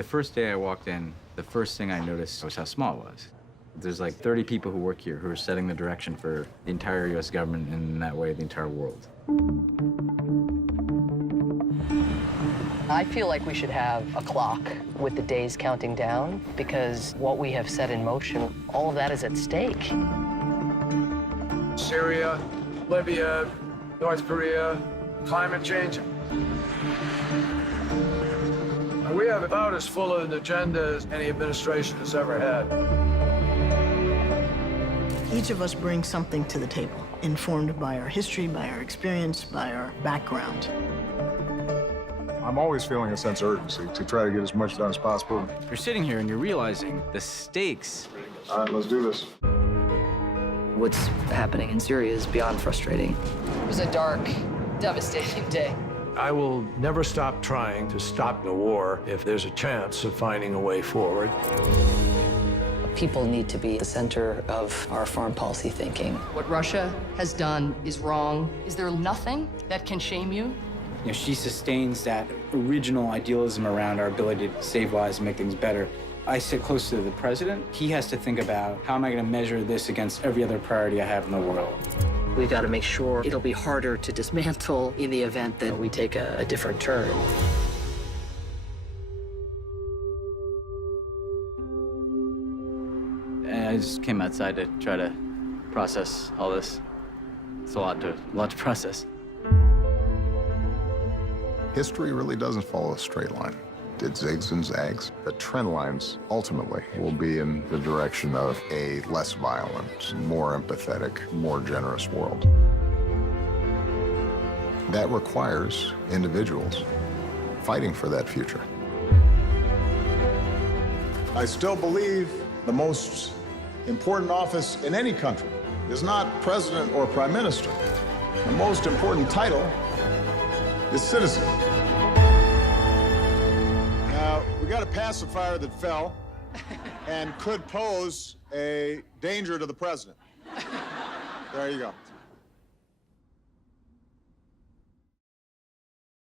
The first day I walked in, the first thing I noticed was how small it was. There's like 30 people who work here who are setting the direction for the entire US government and in that way, the entire world. I feel like we should have a clock with the days counting down because what we have set in motion, all of that is at stake. Syria, Libya, North Korea, climate change. And we have about as full an agenda as any administration has ever had. Each of us brings something to the table, informed by our history, by our experience, by our background. I'm always feeling a sense of urgency to try to get as much done as possible. You're sitting here and you're realizing the stakes. All right, let's do this. What's happening in Syria is beyond frustrating. It was a dark, devastating day. I will never stop trying to stop the war if there's a chance of finding a way forward. People need to be the center of our foreign policy thinking. What Russia has done is wrong. Is there nothing that can shame you? You know, she sustains that original idealism around our ability to save lives and make things better. I sit close to the president. He has to think about how am I going to measure this against every other priority I have in the world. We've got to make sure it'll be harder to dismantle in the event that we take a different turn. And I just came outside to try to process all this. It's a lot to process. History really doesn't follow a straight line. It zigs and zags. The trend lines ultimately will be in the direction of a less violent, more empathetic, more generous world. That requires individuals fighting for that future. I still believe the most important office in any country is not president or prime minister. The most important title is citizen. Now, we got a pacifier that fell and could pose a danger to the president. There you go.